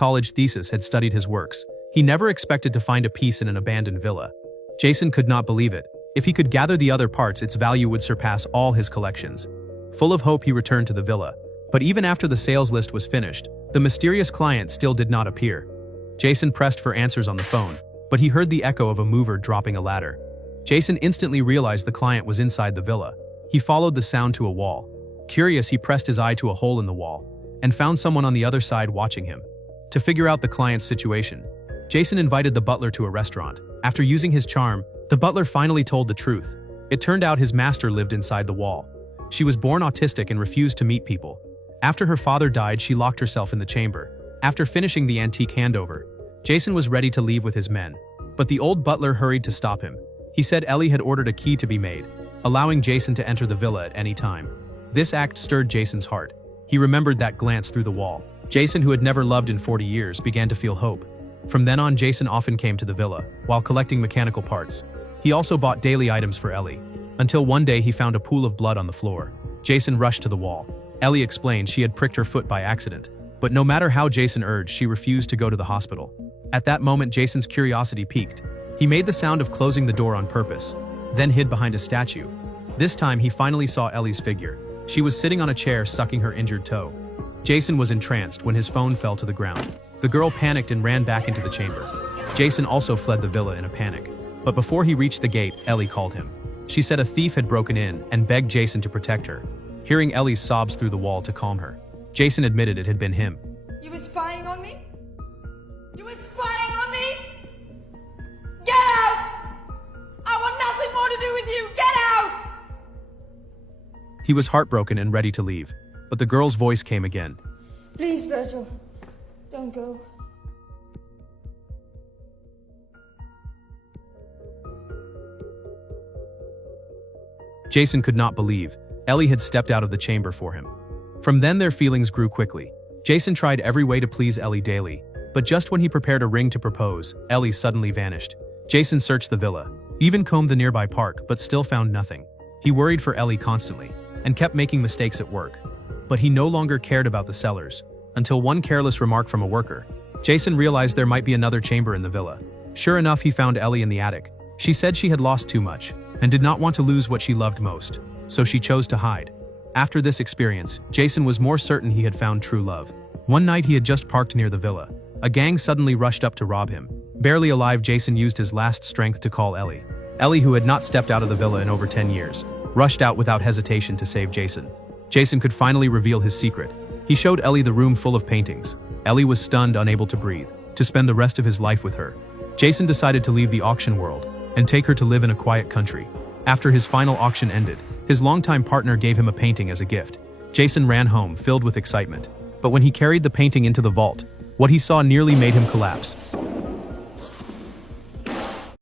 college thesis had studied his works. He never expected to find a piece in an abandoned villa. Jason could not believe it. If he could gather the other parts, its value would surpass all his collections. Full of hope, he returned to the villa. But even after the sales list was finished, the mysterious client still did not appear. Jason pressed for answers on the phone, but he heard the echo of a mover dropping a ladder. Jason instantly realized the client was inside the villa. He followed the sound to a wall. Curious, he pressed his eye to a hole in the wall and found someone on the other side watching him. To figure out the client's situation, Jason invited the butler to a restaurant. After using his charm, the butler finally told the truth. It turned out his master lived inside the wall. She was born autistic and refused to meet people. After her father died, she locked herself in the chamber. After finishing the antique handover, Jason was ready to leave with his men. But the old butler hurried to stop him. He said Ellie had ordered a key to be made, allowing Jason to enter the villa at any time. This act stirred Jason's heart. He remembered that glance through the wall. Jason, who had never loved in 40 years, began to feel hope. From then on, Jason often came to the villa, while collecting mechanical parts. He also bought daily items for Ellie, until one day he found a pool of blood on the floor. Jason rushed to the wall. Ellie explained she had pricked her foot by accident, but no matter how Jason urged, she refused to go to the hospital. At that moment, Jason's curiosity piqued. He made the sound of closing the door on purpose, then hid behind a statue. This time, he finally saw Ellie's figure. She was sitting on a chair, sucking her injured toe. Jason was entranced when his phone fell to the ground. The girl panicked and ran back into the chamber. Jason also fled the villa in a panic. But before he reached the gate, Ellie called him. She said a thief had broken in and begged Jason to protect her. Hearing Ellie's sobs through the wall to calm her, Jason admitted it had been him. You were spying on me? You were spying on me? Get out! I want nothing more to do with you! Get out! He was heartbroken and ready to leave, but the girl's voice came again. Please, Virgil, don't go. Jason could not believe Ellie had stepped out of the chamber for him. From then, their feelings grew quickly. Jason tried every way to please Ellie daily, but just when he prepared a ring to propose, Ellie suddenly vanished. Jason searched the villa, even combed the nearby park, but still found nothing. He worried for Ellie constantly, and kept making mistakes at work. But he no longer cared about the sellers, until one careless remark from a worker. Jason realized there might be another chamber in the villa. Sure enough, he found Ellie in the attic. She said she had lost too much, and did not want to lose what she loved most, so she chose to hide. After this experience, Jason was more certain he had found true love. One night he had just parked near the villa. A gang suddenly rushed up to rob him. Barely alive, Jason used his last strength to call Ellie. Ellie, who had not stepped out of the villa in over 10 years, rushed out without hesitation to save Jason. Jason could finally reveal his secret. He showed Ellie the room full of paintings. Ellie was stunned, unable to breathe, to spend the rest of his life with her. Jason decided to leave the auction world and take her to live in a quiet country. After his final auction ended, his longtime partner gave him a painting as a gift. Jason ran home, filled with excitement. But when he carried the painting into the vault, what he saw nearly made him collapse.